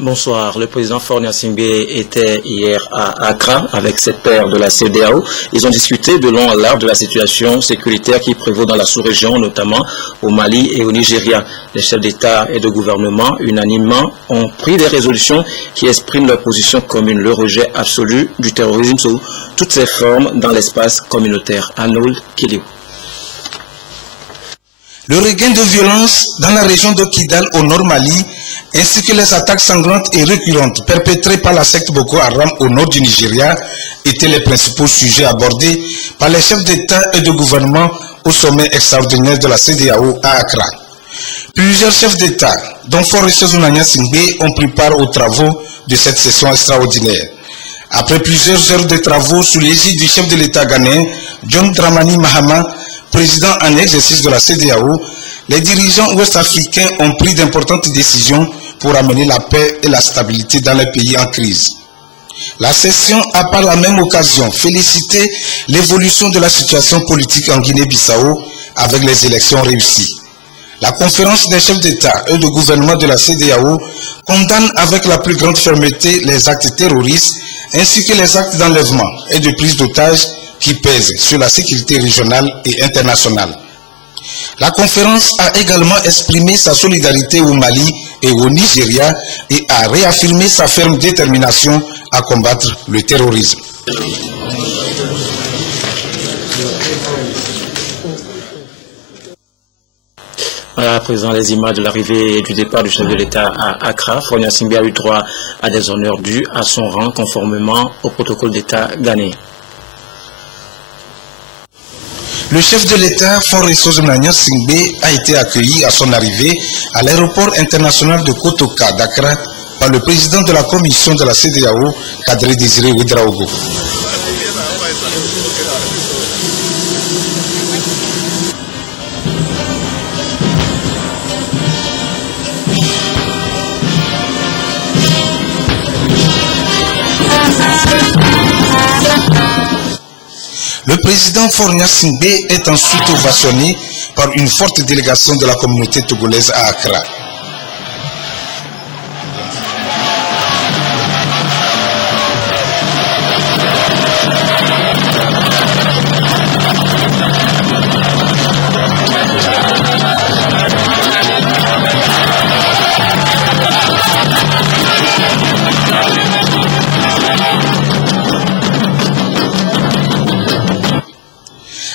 Bonsoir. Le président Faure Gnassingbé était hier à Accra avec ses pairs de la CEDEAO. Ils ont discuté de long en large de la situation sécuritaire qui prévaut dans la sous-région, notamment au Mali et au Nigeria. Les chefs d'État et de gouvernement, unanimement, ont pris des résolutions qui expriment leur position commune, le rejet absolu du terrorisme sous toutes ses formes dans l'espace communautaire. Arnold Kiliou. Le regain de violence dans la région de Kidal au nord Mali, ainsi que les attaques sanglantes et récurrentes perpétrées par la secte Boko Haram au nord du Nigeria, étaient les principaux sujets abordés par les chefs d'État et de gouvernement au sommet extraordinaire de la CEDEAO à Accra. Plusieurs chefs d'État, dont Faure Gnassingbé, ont pris part aux travaux de cette session extraordinaire. Après plusieurs heures de travaux sous l'égide du chef de l'État ghanéen, John Dramani Mahama, président en exercice de la CEDEAO, les dirigeants ouest-africains ont pris d'importantes décisions pour amener la paix et la stabilité dans les pays en crise. La session a par la même occasion félicité l'évolution de la situation politique en Guinée-Bissau avec les élections réussies. La conférence des chefs d'État et de gouvernement de la CEDEAO condamne avec la plus grande fermeté les actes terroristes ainsi que les actes d'enlèvement et de prise d'otages qui pèsent sur la sécurité régionale et internationale. La conférence a également exprimé sa solidarité au Mali et au Nigeria et a réaffirmé sa ferme détermination à combattre le terrorisme. Voilà à présent les images de l'arrivée et du départ du chef de l'État à Accra. Faure Gnassingbé a eu droit à des honneurs dus à son rang conformément au protocole d'État ghanéen. Le chef de l'État, Faure Gnassingbé, a été accueilli à son arrivée à l'aéroport international de Kotoka d'Accra par le président de la commission de la CEDEAO, Kadri Désiré Ouedraogo. Le président Faure Gnassingbé est ensuite ovationné par une forte délégation de la communauté togolaise à Accra.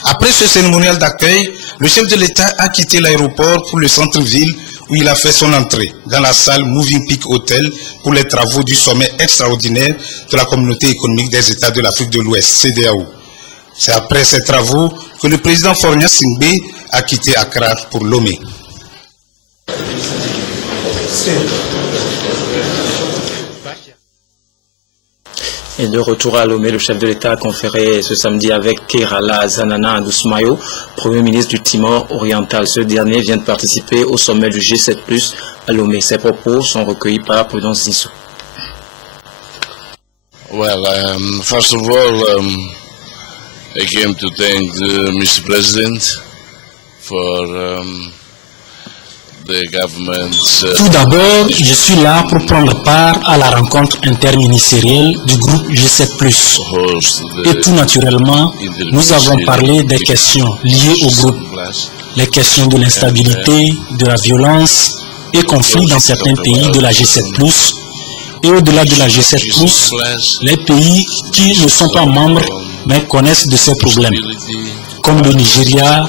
Après ce cérémonial d'accueil, le chef de l'État a quitté l'aéroport pour le centre-ville où il a fait son entrée dans la salle Moving Peak Hotel pour les travaux du sommet extraordinaire de la communauté économique des États de l'Afrique de l'Ouest, CEDEAO. C'est après ces travaux que le président Faure Gnassingbé a quitté Accra pour Lomé. Et de retour à Lomé, le chef de l'État a conféré ce samedi avec Kerala Zanana Adusmayo, Premier ministre du Timor oriental. Ce dernier vient de participer au sommet du G7+, à Lomé. Ses propos sont recueillis par Prudence Zissou. Well, first of all, I came to thank Mr. President for Tout d'abord, je suis là pour prendre part à la rencontre interministérielle du groupe G7+. Et tout naturellement, nous avons parlé des questions liées au groupe, les questions de l'instabilité, de la violence et conflits dans certains pays de la G7+. Et au-delà de la G7+, les pays qui ne sont pas membres mais connaissent de ces problèmes, comme le Nigeria,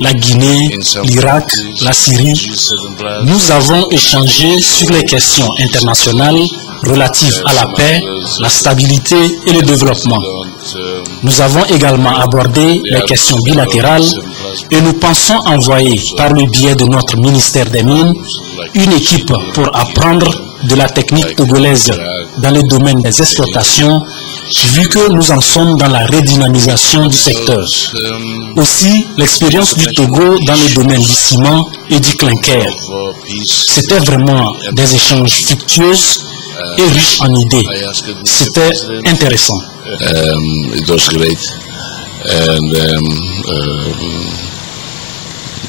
la Guinée, l'Irak, la Syrie. Nous avons échangé sur les questions internationales relatives à la paix, la stabilité et le développement. Nous avons également abordé les questions bilatérales et nous pensons envoyer par le biais de notre ministère des Mines une équipe pour apprendre de la technique togolaise dans le domaine des exploitations, vu que nous en sommes dans la redynamisation du secteur. Aussi, l'expérience du Togo dans le domaine du ciment et du clinker. C'était vraiment des échanges fructueux et riches en idées. C'était intéressant. It was great and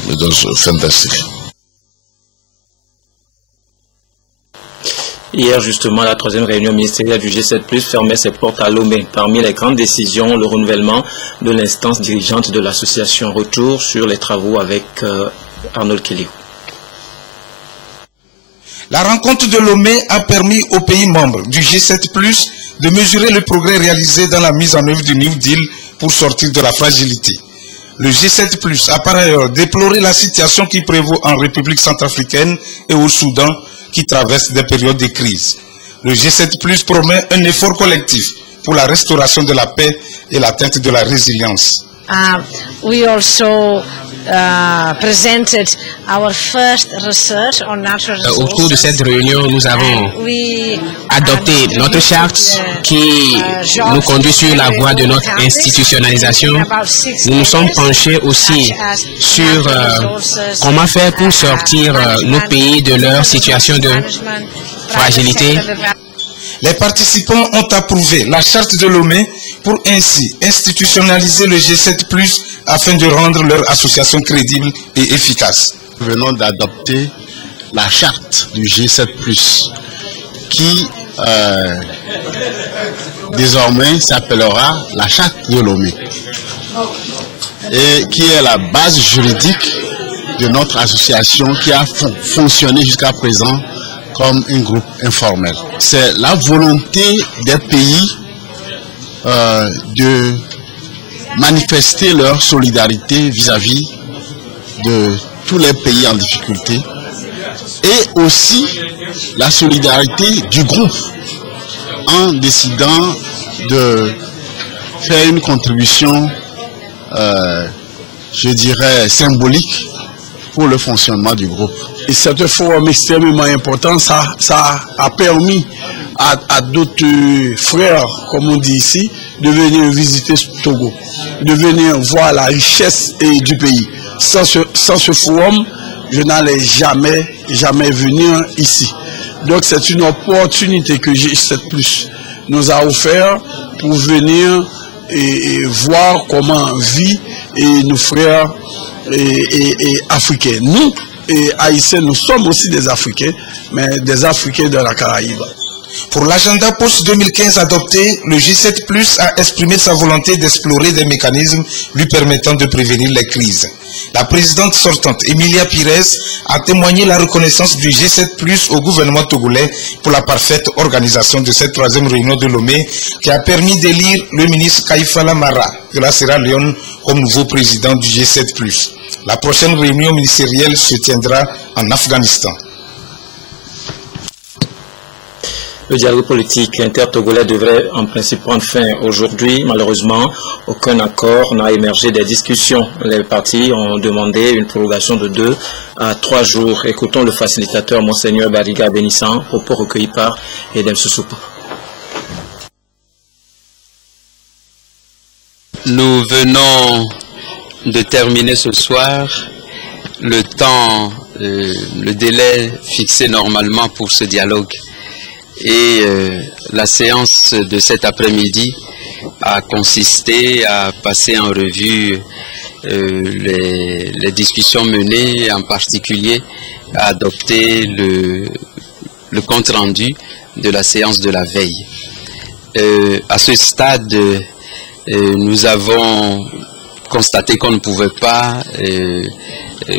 it was fantastic. Hier, justement, la 3e réunion ministérielle du G7+, fermait ses portes à Lomé. Parmi les grandes décisions, le renouvellement de l'instance dirigeante de l'association. Retour sur les travaux avec Arnold Kelly. La rencontre de Lomé a permis aux pays membres du G7+, de mesurer le progrès réalisé dans la mise en œuvre du New Deal pour sortir de la fragilité. Le G7+, a par ailleurs déploré la situation qui prévaut en République centrafricaine et au Soudan, qui traversent des périodes de crise. Le G7+ promet un effort collectif pour la restauration de la paix et l'atteinte de la résilience. We also presented our first research on natural resources. Au cours de cette réunion, nous avons adopté notre charte qui nous conduit sur la voie de notre institutionnalisation. Nous nous sommes penchés aussi sur comment faire pour sortir nos pays de leur situation de fragilité. Les participants ont approuvé la charte de Lomé pour ainsi institutionnaliser le G7+, afin de rendre leur association crédible et efficace. Nous venons d'adopter la charte du G7+, qui désormais s'appellera la charte de Lomé, et qui est la base juridique de notre association qui a fonctionné jusqu'à présent comme un groupe informel. C'est la volonté des pays de manifester leur solidarité vis-à-vis de tous les pays en difficulté et aussi la solidarité du groupe en décidant de faire une contribution, je dirais, symbolique pour le fonctionnement du groupe. Et c'est un forum extrêmement important, ça a permis à d'autres frères, comme on dit ici, de venir visiter Togo, de venir voir la richesse du pays. Sans ce forum, je n'allais jamais venir ici. Donc c'est une opportunité que G7+ nous a offert pour venir et voir comment vivent nos frères africains. Nous, Haïtiens, nous sommes aussi des Africains, mais des Africains de la Caraïbe. Pour l'agenda post-2015 adopté, le G7+ a exprimé sa volonté d'explorer des mécanismes lui permettant de prévenir les crises. La présidente sortante, Emilia Pires, a témoigné la reconnaissance du G7+ au gouvernement togolais pour la parfaite organisation de cette 3e réunion de Lomé qui a permis d'élire le ministre Kaïfala Mara de la Sierra Leone comme nouveau président du G7+. La prochaine réunion ministérielle se tiendra en Afghanistan. Le dialogue politique inter-togolais devrait en principe prendre fin aujourd'hui. Malheureusement, aucun accord n'a émergé des discussions. Les partis ont demandé une prolongation de 2 à 3 jours. Écoutons le facilitateur Monseigneur Bariga Bénissan, propos recueillis par Edem Soussoupa. Nous venons de terminer ce soir le temps, le délai fixé normalement pour ce dialogue. Et la séance de cet après-midi a consisté à passer en revue les discussions menées, en particulier à adopter le compte-rendu de la séance de la veille. À ce stade, nous avons constaté qu'on ne pouvait pas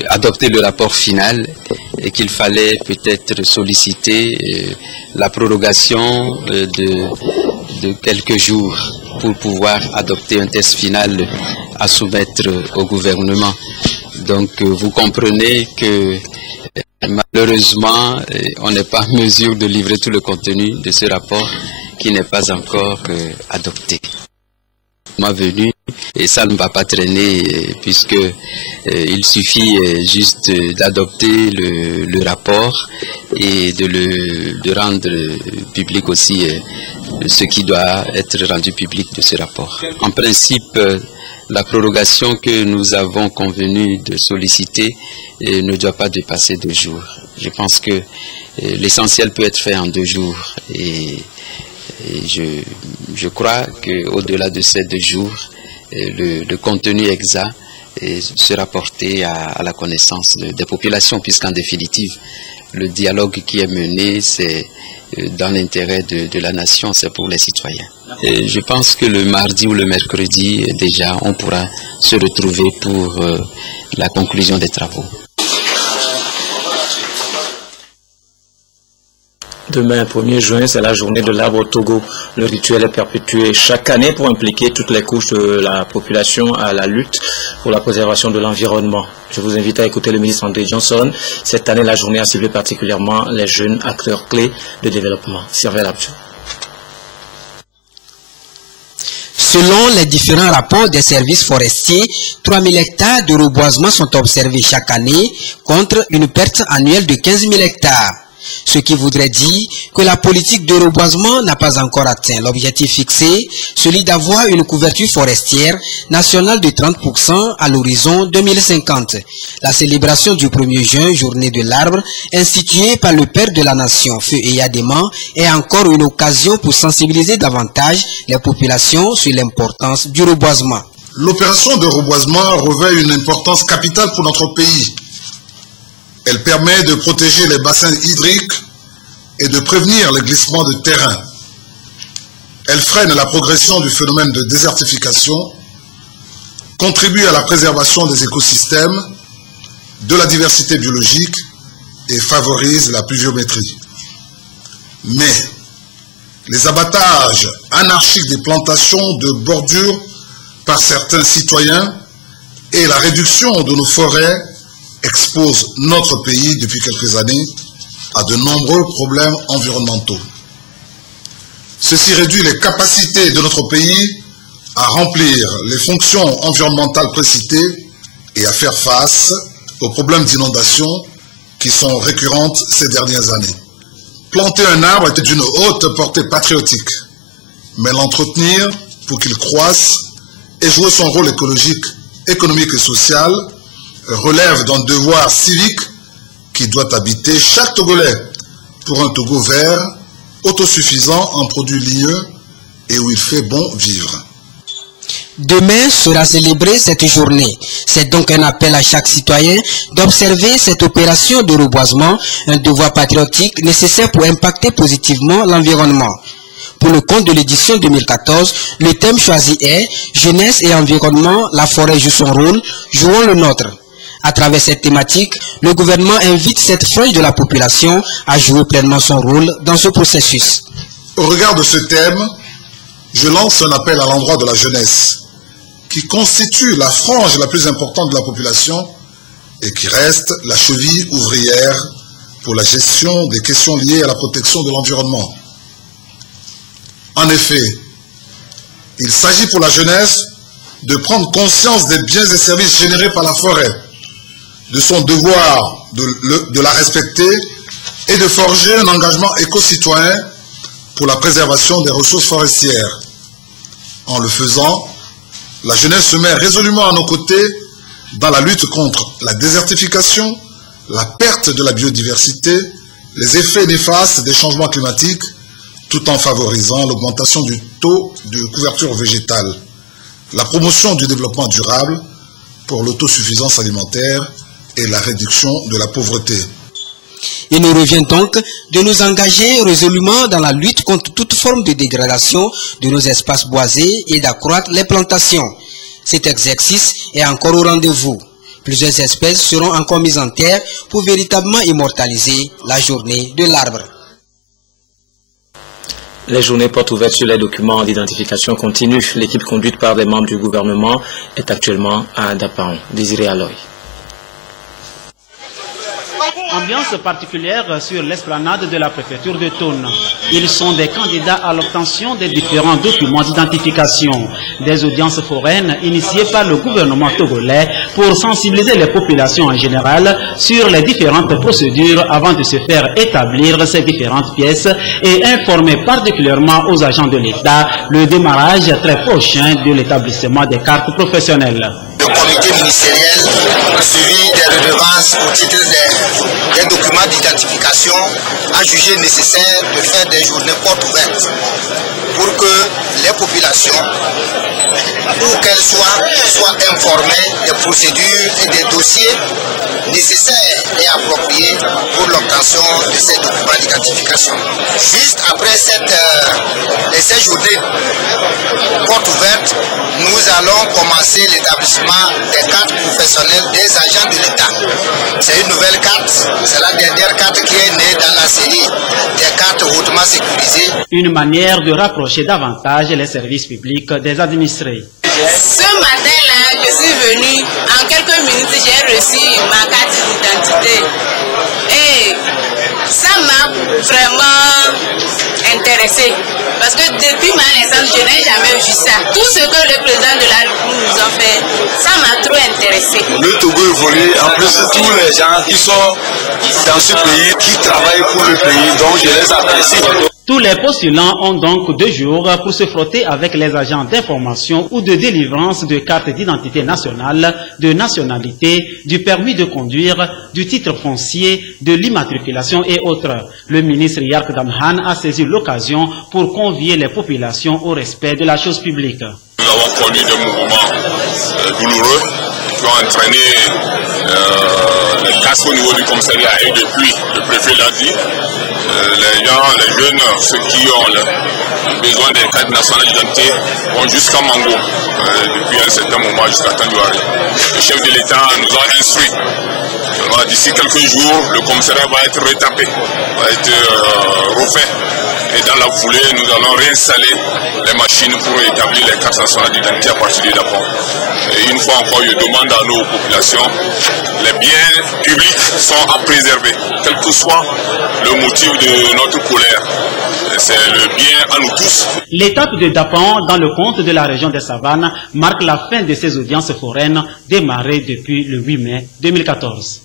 adopter le rapport final et qu'il fallait peut-être solliciter la prorogation de quelques jours pour pouvoir adopter un texte final à soumettre au gouvernement. Donc vous comprenez que malheureusement on n'est pas en mesure de livrer tout le contenu de ce rapport qui n'est pas encore adopté. Venu et ça ne va pas traîner puisque il suffit juste d'adopter le rapport et de rendre public aussi ce qui doit être rendu public de ce rapport. En principe, la prorogation que nous avons convenu de solliciter ne doit pas dépasser 2 jours. Je pense que l'essentiel peut être fait en 2 jours et je crois qu'au-delà de ces 2 jours, le contenu exact sera porté à la connaissance des populations, puisqu'en définitive, le dialogue qui est mené, c'est dans l'intérêt de la nation, c'est pour les citoyens. Et je pense que le mardi ou le mercredi, déjà, on pourra se retrouver pour la conclusion des travaux. Demain, 1er juin, c'est la journée de l'arbre au Togo. Le rituel est perpétué chaque année pour impliquer toutes les couches de la population à la lutte pour la préservation de l'environnement. Je vous invite à écouter le ministre André Johnson. Cette année, la journée a ciblé particulièrement les jeunes acteurs clés de développement. Sylvain Labdou. Selon les différents rapports des services forestiers, 3000 hectares de reboisement sont observés chaque année contre une perte annuelle de 15 000 hectares. Ce qui voudrait dire que la politique de reboisement n'a pas encore atteint l'objectif fixé, celui d'avoir une couverture forestière nationale de 30% à l'horizon 2050. La célébration du 1er juin, journée de l'arbre, instituée par le père de la nation, Feu Eyadema, est encore une occasion pour sensibiliser davantage les populations sur l'importance du reboisement. L'opération de reboisement revêt une importance capitale pour notre pays. Elle permet de protéger les bassins hydriques et de prévenir les glissements de terrain. Elle freine la progression du phénomène de désertification, contribue à la préservation des écosystèmes, de la diversité biologique et favorise la pluviométrie. Mais les abattages anarchiques des plantations de bordure par certains citoyens et la réduction de nos forêts expose notre pays depuis quelques années à de nombreux problèmes environnementaux. Ceci réduit les capacités de notre pays à remplir les fonctions environnementales précitées et à faire face aux problèmes d'inondation qui sont récurrentes ces dernières années. Planter un arbre était d'une haute portée patriotique, mais l'entretenir pour qu'il croisse et jouer son rôle écologique, économique et social relève d'un devoir civique qui doit habiter chaque Togolais pour un Togo vert, autosuffisant en produits ligneux et où il fait bon vivre. Demain sera célébrée cette journée. C'est donc un appel à chaque citoyen d'observer cette opération de reboisement, un devoir patriotique nécessaire pour impacter positivement l'environnement. Pour le compte de l'édition 2014, le thème choisi est « Jeunesse et environnement, la forêt joue son rôle, jouons le nôtre ». À travers cette thématique, le gouvernement invite cette frange de la population à jouer pleinement son rôle dans ce processus. Au regard de ce thème, je lance un appel à l'endroit de la jeunesse, qui constitue la frange la plus importante de la population et qui reste la cheville ouvrière pour la gestion des questions liées à la protection de l'environnement. En effet, il s'agit pour la jeunesse de prendre conscience des biens et services générés par la forêt, de son devoir de la respecter et de forger un engagement éco-citoyen pour la préservation des ressources forestières. En le faisant, la jeunesse se met résolument à nos côtés dans la lutte contre la désertification, la perte de la biodiversité, les effets néfastes des changements climatiques, tout en favorisant l'augmentation du taux de couverture végétale, la promotion du développement durable pour l'autosuffisance alimentaire et la réduction de la pauvreté. Il nous revient donc de nous engager résolument dans la lutte contre toute forme de dégradation de nos espaces boisés et d'accroître les plantations. Cet exercice est encore au rendez-vous. Plusieurs espèces seront encore mises en terre pour véritablement immortaliser la journée de l'arbre. Les journées portes ouvertes sur les documents d'identification continuent. L'équipe conduite par des membres du gouvernement est actuellement à Dapaon. Désiré Aloy. Ambiance particulière sur l'esplanade de la préfecture de Toune. Ils sont des candidats à l'obtention des différents documents d'identification. Des audiences foraines initiées par le gouvernement togolais pour sensibiliser les populations en général sur les différentes procédures avant de se faire établir ces différentes pièces et informer particulièrement aux agents de l'État le démarrage très prochain de l'établissement des cartes professionnelles. Le comité ministériel, suivi des redevances au titre des documents d'identification, a jugé nécessaire de faire des journées portes ouvertes pour que les populations, où qu'elles soient informées des procédures et des dossiers nécessaires et appropriés pour l'obtention de ces documents d'identification. Juste après ces journées portes ouvertes, nous allons commencer l'établissement des cartes professionnelles des agents de l'État. C'est une nouvelle carte, c'est la dernière carte qui est née dans la série des cartes hautement sécurisées. Une manière de rapprocher davantage les services publics des administrés. Ce matin-là, je suis venue, en quelques minutes, j'ai reçu ma carte d'identité. Et ça m'a vraiment intéressée. Parce que depuis ma naissance, je n'ai jamais vu ça. Tout ce que le président de la République nous a fait, ça m'a trop intéressé. Le Togo évolue, en plus tous les gens qui sont dans ce pays, qui travaillent pour le pays, donc je les apprécie. Tous les postulants ont donc 2 jours pour se frotter avec les agents d'information ou de délivrance de cartes d'identité nationale, de nationalité, du permis de conduire, du titre foncier, de l'immatriculation et autres. Le ministre Yark Damhan a saisi l'occasion pour convier les populations au respect de la chose publique. Nous avons connu des mouvements douloureux qui ont entraîné les casses au niveau du commissariat et depuis, le préfet l'a dit, les gens, les jeunes, ceux qui ont besoin des cartes nationales d'identité vont jusqu'à Mango depuis un certain moment jusqu'à Tandouari. Le chef de l'État nous a instruit. D'ici quelques jours, le commissariat va être retapé, va être refait. Et dans la foulée, nous allons réinstaller les machines pour établir les cartes nationales d'identité à partir du Japon. Et une fois encore, je demande à nos populations, les biens publics sont à préserver, quel que soit le motif de notre colère. C'est le bien à nous tous. L'étape de Dapan dans le compte de la région des Savanes marque la fin de ces audiences foraines démarrées depuis le 8 mai 2014.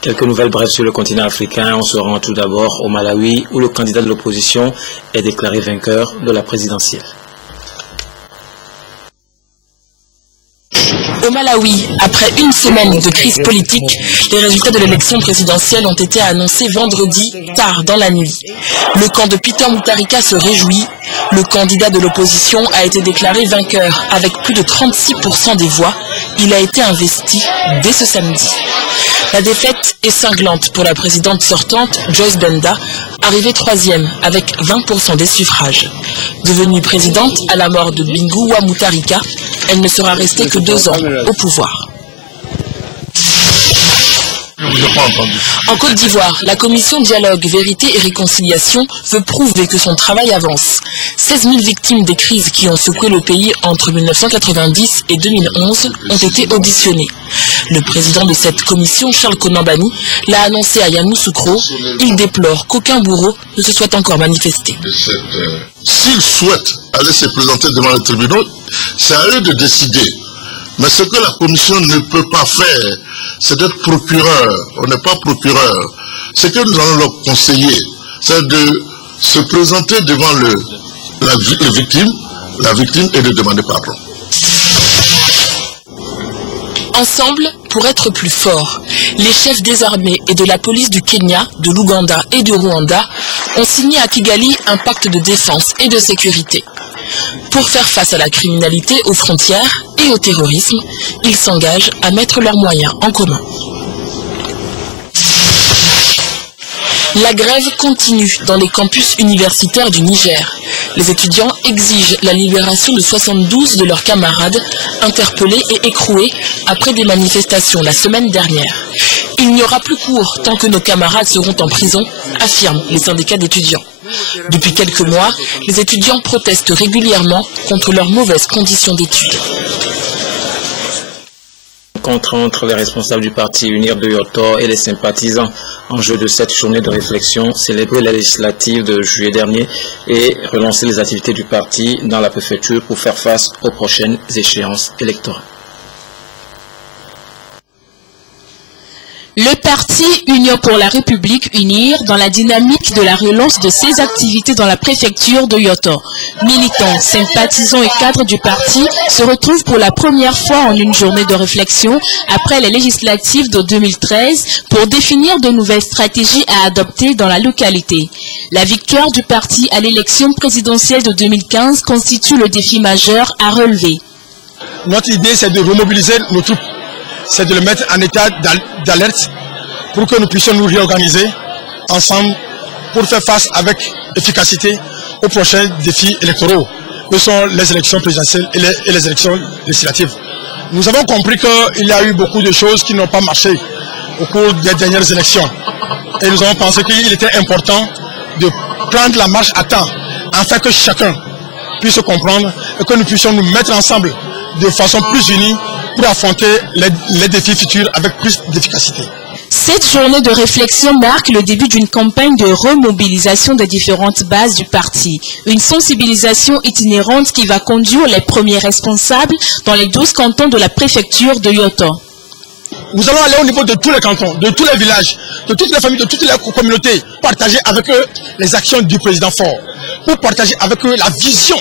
Quelques nouvelles brèves sur le continent africain. On se rend tout d'abord au Malawi où le candidat de l'opposition est déclaré vainqueur de la présidentielle. Au Malawi, après une semaine de crise politique, les résultats de l'élection présidentielle ont été annoncés vendredi, tard dans la nuit. Le camp de Peter Mutharika se réjouit. Le candidat de l'opposition a été déclaré vainqueur avec plus de 36% des voix. Il a été investi dès ce samedi. La défaite est cinglante pour la présidente sortante, Joyce Banda, arrivée 3e avec 20% des suffrages. Devenue présidente à la mort de Bingu wa Mutharika, elle ne sera restée que 2 ans au pouvoir. En Côte d'Ivoire, la commission Dialogue, Vérité et Réconciliation veut prouver que son travail avance. 16 000 victimes des crises qui ont secoué le pays entre 1990 et 2011 ont été auditionnées. Le président de cette commission, Charles Konambani, l'a annoncé à Yamoussoukro. Il déplore qu'aucun bourreau ne se soit encore manifesté. S'ils souhaitent aller se présenter devant les tribunaux, c'est à eux de décider. Mais ce que la commission ne peut pas faire, c'est d'être procureur. On n'est pas procureur. Ce que nous allons leur conseiller, c'est de se présenter devant la victime et de demander pardon. Ensemble, pour être plus forts, les chefs des armées et de la police du Kenya, de l'Ouganda et du Rwanda ont signé à Kigali un pacte de défense et de sécurité. Pour faire face à la criminalité aux frontières et au terrorisme, ils s'engagent à mettre leurs moyens en commun. La grève continue dans les campus universitaires du Niger. Les étudiants exigent la libération de 72 de leurs camarades interpellés et écroués après des manifestations la semaine dernière. Il n'y aura plus cours tant que nos camarades seront en prison, affirment les syndicats d'étudiants. Depuis quelques mois, les étudiants protestent régulièrement contre leurs mauvaises conditions d'études. Entre les responsables du parti Unir de Yotor et les sympathisants en jeu de cette journée de réflexion, célébrer la législative de juillet dernier et relancer les activités du parti dans la préfecture pour faire face aux prochaines échéances électorales. Le parti Union pour la République UNIR dans la dynamique de la relance de ses activités dans la préfecture de Yoto. Militants, sympathisants et cadres du parti se retrouvent pour la première fois en une journée de réflexion après les législatives de 2013 pour définir de nouvelles stratégies à adopter dans la localité. La victoire du parti à l'élection présidentielle de 2015 constitue le défi majeur à relever. Notre idée, c'est de remobiliser nos troupes. C'est de le mettre en état d'alerte pour que nous puissions nous réorganiser ensemble pour faire face avec efficacité aux prochains défis électoraux, que sont les élections présidentielles et les élections législatives. Nous avons compris qu'il y a eu beaucoup de choses qui n'ont pas marché au cours des dernières élections. Et nous avons pensé qu'il était important de prendre la marche à temps, afin que chacun puisse comprendre et que nous puissions nous mettre ensemble de façon plus unie pour affronter les défis futurs avec plus d'efficacité. Cette journée de réflexion marque le début d'une campagne de remobilisation des différentes bases du parti. Une sensibilisation itinérante qui va conduire les premiers responsables dans les 12 cantons de la préfecture de Yoto. Nous allons aller au niveau de tous les cantons, de tous les villages, de toutes les familles, de toutes les communautés, partager avec eux les actions du président Faure, pour partager avec eux la vision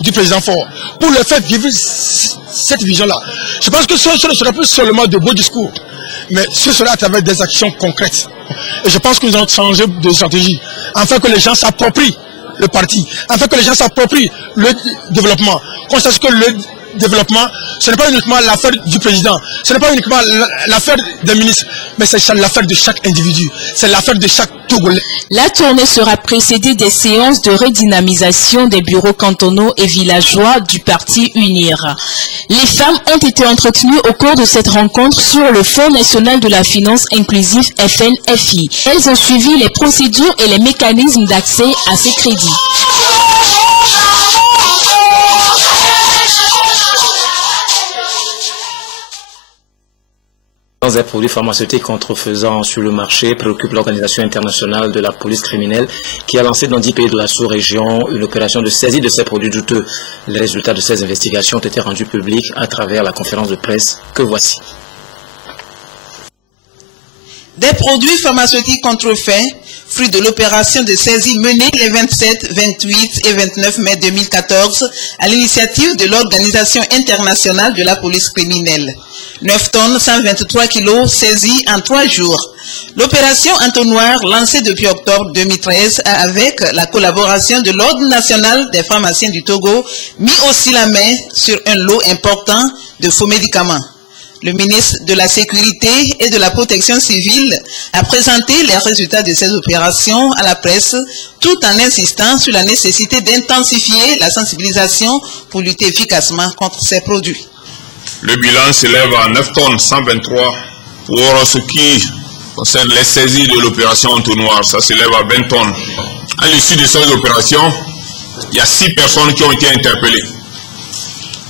du président Faure, pour le faire vivre cette vision-là. Je pense que ce ne sera plus seulement de beaux discours, mais ce sera à travers des actions concrètes. Et je pense que nous allons changer de stratégie, afin que les gens s'approprient le parti, afin que les gens s'approprient le développement. Qu'on sache que le développement, ce n'est pas uniquement l'affaire du président, ce n'est pas uniquement l'affaire des ministres, mais c'est l'affaire de chaque individu, c'est l'affaire de chaque Togolais. La tournée sera précédée des séances de redynamisation des bureaux cantonaux et villageois du parti UNIR. Les femmes ont été entretenues au cours de cette rencontre sur le Fonds national de la finance inclusive FNFI. Elles ont suivi les procédures et les mécanismes d'accès à ces crédits. Des produits pharmaceutiques contrefaisants sur le marché préoccupe l'Organisation internationale de la police criminelle qui a lancé dans 10 pays de la sous-région une opération de saisie de ces produits douteux. Les résultats de ces investigations ont été rendus publics à travers la conférence de presse que voici. Des produits pharmaceutiques contrefaits, fruit de l'opération de saisie menée les 27, 28 et 29 mai 2014 à l'initiative de l'Organisation internationale de la police criminelle. 9 tonnes, 123 kilos saisis en 3 jours. L'opération Entonnoir, lancée depuis octobre 2013 avec la collaboration de l'Ordre national des pharmaciens du Togo, mit aussi la main sur un lot important de faux médicaments. Le ministre de la Sécurité et de la Protection civile a présenté les résultats de ces opérations à la presse, tout en insistant sur la nécessité d'intensifier la sensibilisation pour lutter efficacement contre ces produits. Le bilan s'élève à 9 tonnes 123 pour ce qui concerne les saisies de l'opération Entonnoir. Ça s'élève à 20 tonnes. À l'issue de ces opérations, il y a 6 personnes qui ont été interpellées.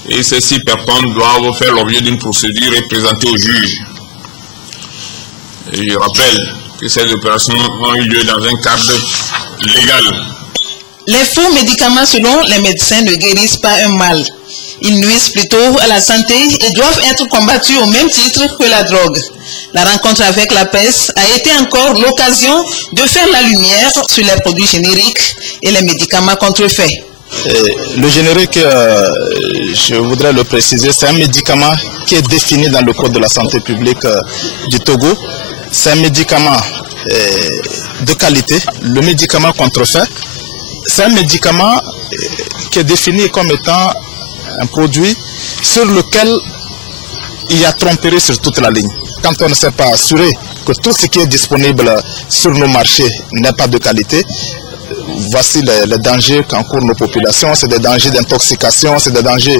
Et ces 6 personnes doivent faire l'objet d'une procédure et présenter au juge. Et je rappelle que ces opérations ont eu lieu dans un cadre légal. Les faux médicaments, selon les médecins, ne guérissent pas un mal. Ils nuisent plutôt à la santé et doivent être combattus au même titre que la drogue. La rencontre avec la presse a été encore l'occasion de faire la lumière sur les produits génériques et les médicaments contrefaits. Le générique, je voudrais le préciser, c'est un médicament qui est défini dans le Code de la santé publique du Togo. C'est un médicament de qualité. Le médicament contrefait, c'est un médicament qui est défini comme étant un produit sur lequel il y a tromperie sur toute la ligne. Quand on ne s'est pas assuré que tout ce qui est disponible sur nos marchés n'est pas de qualité, voici les dangers qu'encourent nos populations. C'est des dangers d'intoxication, c'est des dangers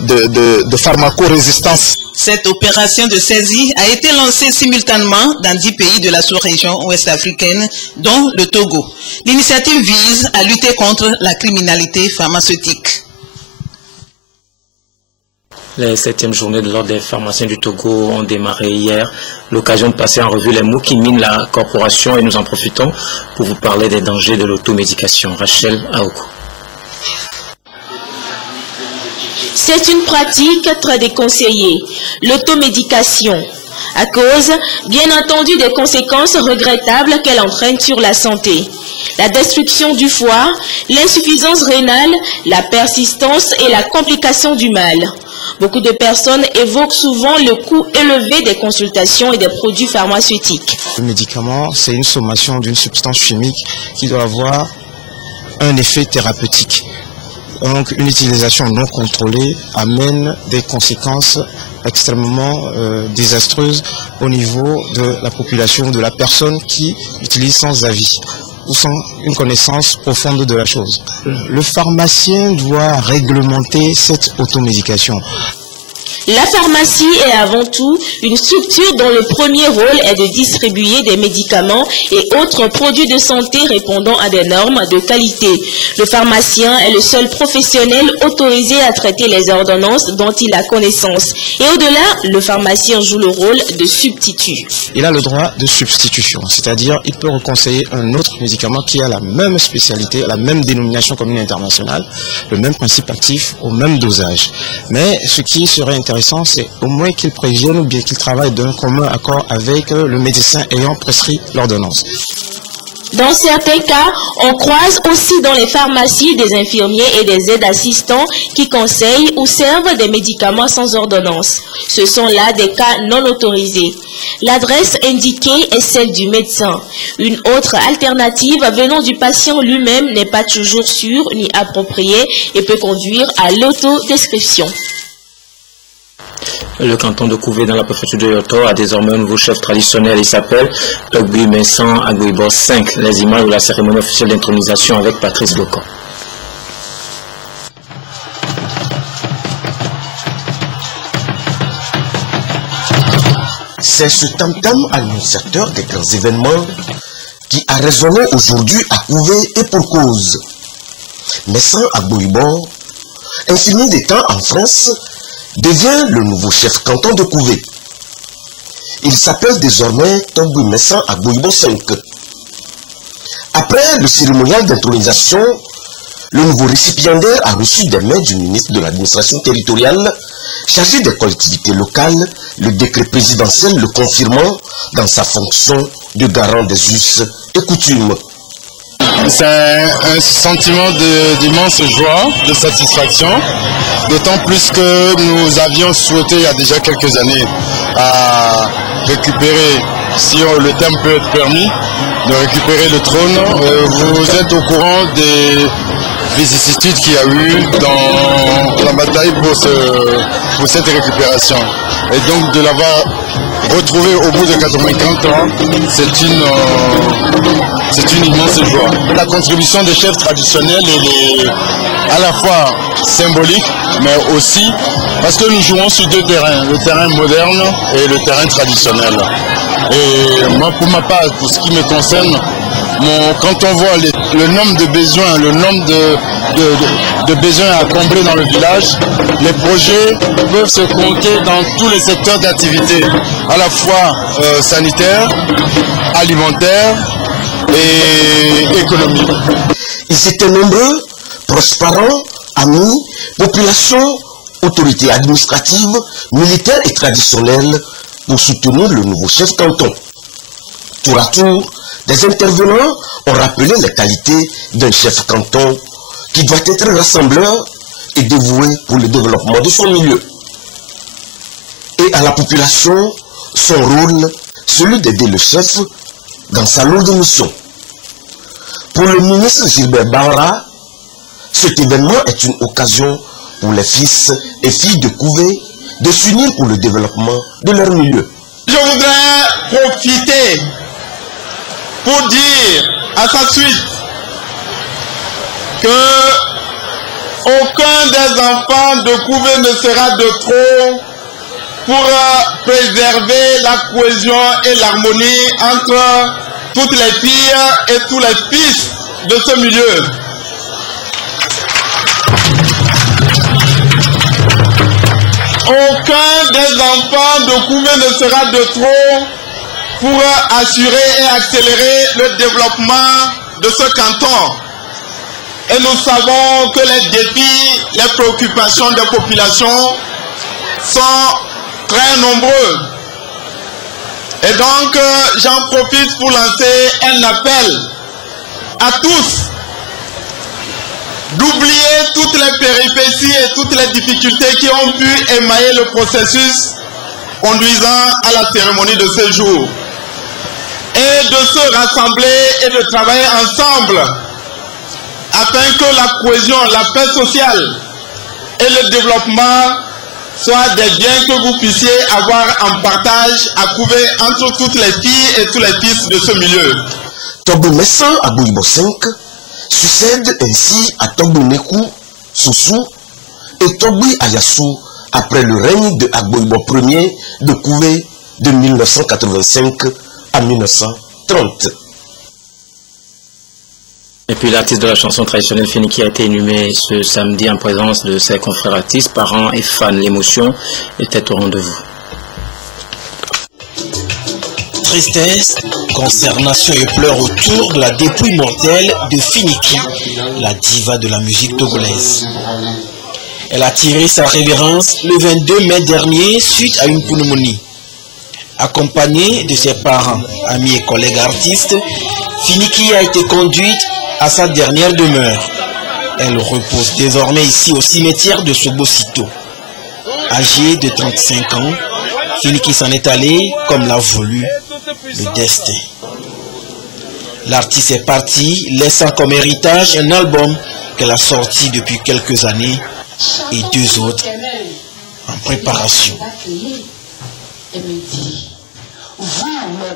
de pharmacorésistance. Cette opération de saisie a été lancée simultanément dans 10 pays de la sous-région ouest-africaine, dont le Togo. L'initiative vise à lutter contre la criminalité pharmaceutique. Les 7e journées de l'Ordre des pharmaciens du Togo ont démarré hier. L'occasion de passer en revue les maux qui minent la corporation et nous en profitons pour vous parler des dangers de l'automédication. Rachel Aoku. C'est une pratique très déconseillée. L'automédication. à cause, bien entendu, des conséquences regrettables qu'elle entraîne sur la santé. La destruction du foie, l'insuffisance rénale, la persistance et la complication du mal. Beaucoup de personnes évoquent souvent le coût élevé des consultations et des produits pharmaceutiques. Le médicament, c'est une sommation d'une substance chimique qui doit avoir un effet thérapeutique. Donc une utilisation non contrôlée amène des conséquences extrêmement désastreuses au niveau de la population, de la personne qui utilise sans avis ou sans une connaissance profonde de la chose. Le pharmacien doit réglementer cette automédication. La pharmacie est avant tout une structure dont le premier rôle est de distribuer des médicaments et autres produits de santé répondant à des normes de qualité. Le pharmacien est le seul professionnel autorisé à traiter les ordonnances dont il a connaissance. Et au-delà, le pharmacien joue le rôle de substitut. Il a le droit de substitution, c'est-à-dire il peut reconseiller un autre médicament qui a la même spécialité, la même dénomination commune internationale, le même principe actif, au même dosage. Mais ce qui serait intéressant, c'est au moins qu'il prévienne ou bien qu'il travaille d'un commun accord avec le médecin ayant prescrit l'ordonnance. Dans certains cas, on croise aussi dans les pharmacies des infirmiers et des aides assistants qui conseillent ou servent des médicaments sans ordonnance. Ce sont là des cas non autorisés. L'adresse indiquée est celle du médecin. Une autre alternative venant du patient lui-même n'est pas toujours sûre ni appropriée et peut conduire à l'autodescription. Le canton de Couvé dans la préfecture de Yoto a désormais un nouveau chef traditionnel. Il s'appelle Togbi Messan Agouibo 5. Les images de la cérémonie officielle d'intronisation avec Patrice Goko. C'est ce tam-tam annonciateur des grands événements qui a résonné aujourd'hui à Couvé et pour cause. Messan Agouibo, infirmier d'État en France, devient le nouveau chef canton de Couvé. Il s'appelle désormais Togbi Messan Agouibo 5. Après le cérémonial d'intronisation, le nouveau récipiendaire a reçu des mains du ministre de l'administration territoriale chargé des collectivités locales le décret présidentiel le confirmant dans sa fonction de garant des us et coutumes. C'est un sentiment d'immense joie, de satisfaction, d'autant plus que nous avions souhaité il y a déjà quelques années à récupérer, si le terme peut être permis, de récupérer le trône. Vous êtes au courant des vicissitudes qu'il y a eu dans la bataille pour cette récupération. Et donc de l'avoir retrouvé au bout de 95 ans, c'est une immense joie. La contribution des chefs traditionnels est à la fois symbolique, mais aussi parce que nous jouons sur deux terrains, le terrain moderne et le terrain traditionnel. Et moi, pour ma part, pour ce qui me concerne, quand on voit le nombre de besoins, le nombre de besoins à combler dans le village, les projets peuvent se compter dans tous les secteurs d'activité, à la fois sanitaire, alimentaire et économique. Ils étaient nombreux, proches parents, amis, population, autorités administratives, militaires et traditionnelles pour soutenir le nouveau chef canton. Tour à tour, des intervenants ont rappelé les qualités d'un chef canton qui doit être rassembleur et dévoué pour le développement de son milieu. Et à la population, son rôle, celui d'aider le chef dans sa lourde mission. Pour le ministre Gilbert Barra, cet événement est une occasion pour les fils et filles de Couvé de s'unir pour le développement de leur milieu. Je voudrais profiter pour dire à sa suite que aucun des enfants de Couvé ne sera de trop pour préserver la cohésion et l'harmonie entre toutes les filles et tous les fils de ce milieu. Aucun des enfants de Couvé ne sera de trop pour assurer et accélérer le développement de ce canton. Et nous savons que les défis, les préoccupations des populations sont très nombreux. Et donc, j'en profite pour lancer un appel à tous d'oublier toutes les péripéties et toutes les difficultés qui ont pu émailler le processus conduisant à la cérémonie de ce jour. Et de se rassembler et de travailler ensemble afin que la cohésion, la paix sociale et le développement soient des biens que vous puissiez avoir en partage à couver entre toutes les filles et tous les fils de ce milieu. Togo Messan Abouibo 5 succède ainsi à Togo Nekou Soussou et Togo Ayassou après le règne de Abouibo Ier de Kouvé de 1985 à 1930. Et puis l'artiste de la chanson traditionnelle Finiki a été inhumé ce samedi en présence de ses confrères artistes, parents et fans. L'émotion était au rendez-vous. Tristesse, consternation et pleurs autour de la dépouille mortelle de Finiki, la diva de la musique togolaise. Elle a tiré sa révérence le 22 mai dernier suite à une pneumonie. Accompagnée de ses parents, amis et collègues artistes, Finiki a été conduite à sa dernière demeure. Elle repose désormais ici au cimetière de Sobosito. Âgée de 35 ans, Finiki s'en est allée comme l'a voulu le destin. L'artiste est partie, laissant comme héritage un album qu'elle a sorti depuis quelques années et 2 autres en préparation.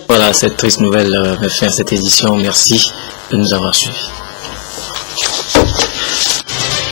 Voilà, cette triste nouvelle me fait cette édition. Merci de nous avoir suivis.